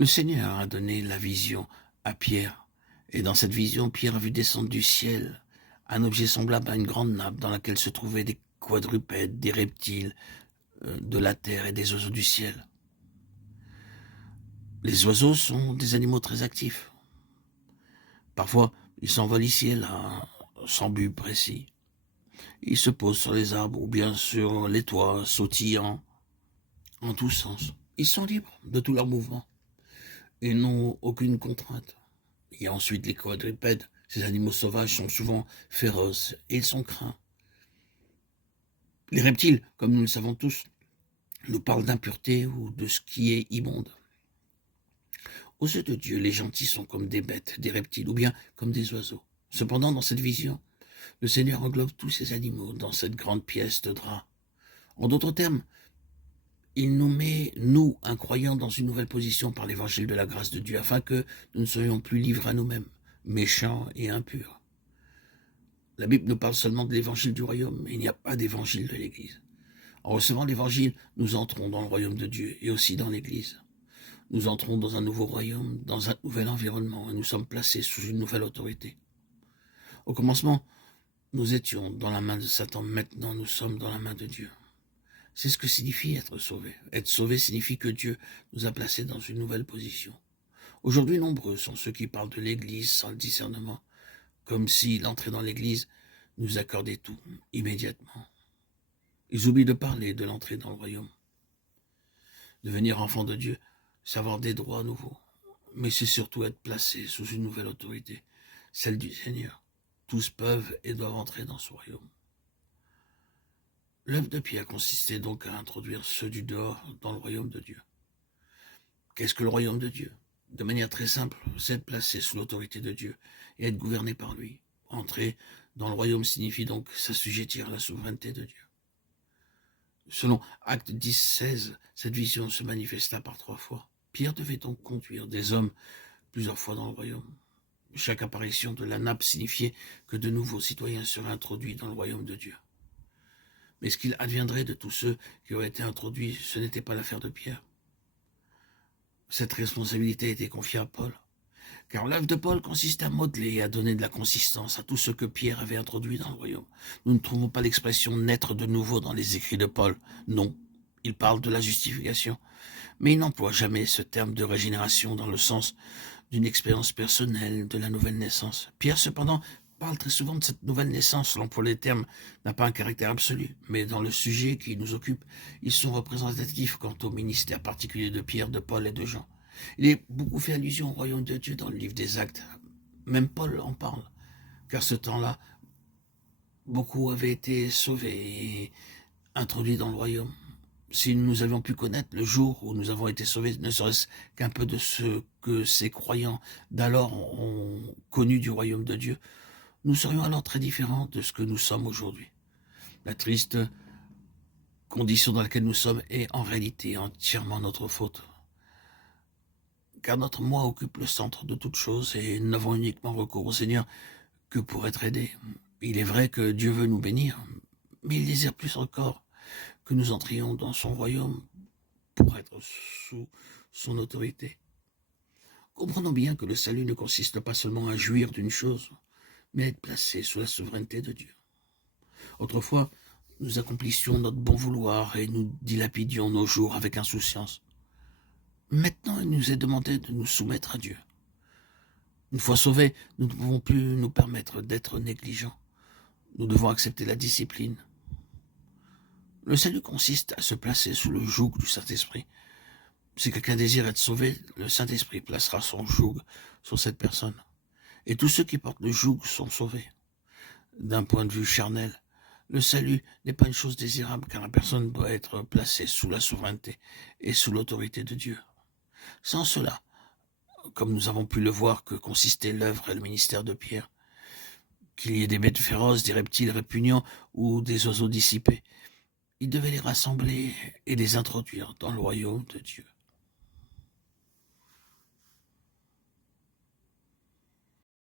Le Seigneur a donné la vision à Pierre. Et dans cette vision, Pierre a vu descendre du ciel un objet semblable à une grande nappe dans laquelle se trouvaient des quadrupèdes, des reptiles de la terre et des oiseaux du ciel. Les oiseaux sont des animaux très actifs. Parfois, ils s'envolent ici et là, sans but précis. Ils se posent sur les arbres ou bien sur les toits, sautillant en tous sens. Ils sont libres de tous leurs mouvements et n'ont aucune contrainte. Il y a ensuite les quadrupèdes. Ces animaux sauvages sont souvent féroces et ils sont craints. Les reptiles, comme nous le savons tous, nous parlent d'impureté ou de ce qui est immonde. Aux yeux de Dieu, les gentils sont comme des bêtes, des reptiles ou bien comme des oiseaux. Cependant, dans cette vision, le Seigneur englobe tous ces animaux dans cette grande pièce de drap. En d'autres termes, il nous met, nous, incroyants, dans une nouvelle position par l'évangile de la grâce de Dieu, afin que nous ne soyons plus livrés à nous-mêmes, méchants et impurs. La Bible nous parle seulement de l'évangile du royaume, mais il n'y a pas d'évangile de l'Église. En recevant l'évangile, nous entrons dans le royaume de Dieu et aussi dans l'Église. Nous entrons dans un nouveau royaume, dans un nouvel environnement, et nous sommes placés sous une nouvelle autorité. Au commencement, nous étions dans la main de Satan, maintenant nous sommes dans la main de Dieu. C'est ce que signifie être sauvé. Être sauvé signifie que Dieu nous a placés dans une nouvelle position. Aujourd'hui, nombreux sont ceux qui parlent de l'Église sans le discernement, comme si l'entrée dans l'Église nous accordait tout, immédiatement. Ils oublient de parler de l'entrée dans le royaume. Devenir enfant de Dieu, c'est avoir des droits nouveaux, mais c'est surtout être placé sous une nouvelle autorité, celle du Seigneur. Tous peuvent et doivent entrer dans ce royaume. L'œuvre de Pierre consistait donc à introduire ceux du dehors dans le royaume de Dieu. Qu'est-ce que le royaume de Dieu? De manière très simple, c'est être placé sous l'autorité de Dieu et être gouverné par lui. Entrer dans le royaume signifie donc s'assujettir à la souveraineté de Dieu. Selon Actes 10-16, cette vision se manifesta par 3 fois. Pierre devait donc conduire des hommes plusieurs fois dans le royaume. Chaque apparition de la nappe signifiait que de nouveaux citoyens seraient introduits dans le royaume de Dieu. Mais ce qu'il adviendrait de tous ceux qui auraient été introduits, ce n'était pas l'affaire de Pierre. Cette responsabilité était confiée à Paul, car l'œuvre de Paul consiste à modeler et à donner de la consistance à tout ce que Pierre avait introduit dans le royaume. Nous ne trouvons pas l'expression « naître de nouveau » dans les écrits de Paul. Non, il parle de la justification, mais il n'emploie jamais ce terme de régénération dans le sens d'une expérience personnelle de la nouvelle naissance. Pierre, cependant, parle très souvent de cette nouvelle naissance. L'emploi des termes n'a pas un caractère absolu, mais dans le sujet qui nous occupe, ils sont représentatifs quant au ministère particulier de Pierre, de Paul et de Jean. Il est beaucoup fait allusion au royaume de Dieu dans le livre des Actes. Même Paul en parle, car ce temps-là, beaucoup avaient été sauvés et introduits dans le royaume. Si nous avions pu connaître le jour où nous avons été sauvés, ne serait-ce qu'un peu de ce que ces croyants d'alors ont connu du royaume de Dieu, nous serions alors très différents de ce que nous sommes aujourd'hui. La triste condition dans laquelle nous sommes est en réalité entièrement notre faute. Car notre moi occupe le centre de toute chose et nous n'avons uniquement recours au Seigneur que pour être aidés. Il est vrai que Dieu veut nous bénir, mais il désire plus encore que nous entrions dans son royaume pour être sous son autorité. Comprenons bien que le salut ne consiste pas seulement à jouir d'une chose, mais à être placé sous la souveraineté de Dieu. Autrefois, nous accomplissions notre bon vouloir et nous dilapidions nos jours avec insouciance. Maintenant, il nous est demandé de nous soumettre à Dieu. Une fois sauvés, nous ne pouvons plus nous permettre d'être négligents. Nous devons accepter la discipline. Le salut consiste à se placer sous le joug du Saint-Esprit. Si quelqu'un désire être sauvé, le Saint-Esprit placera son joug sur cette personne. Et tous ceux qui portent le joug sont sauvés. D'un point de vue charnel, le salut n'est pas une chose désirable car la personne doit être placée sous la souveraineté et sous l'autorité de Dieu. Sans cela, comme nous avons pu le voir que consistait l'œuvre et le ministère de Pierre, qu'il y ait des bêtes féroces, des reptiles répugnants ou des oiseaux dissipés, il devait les rassembler et les introduire dans le royaume de Dieu.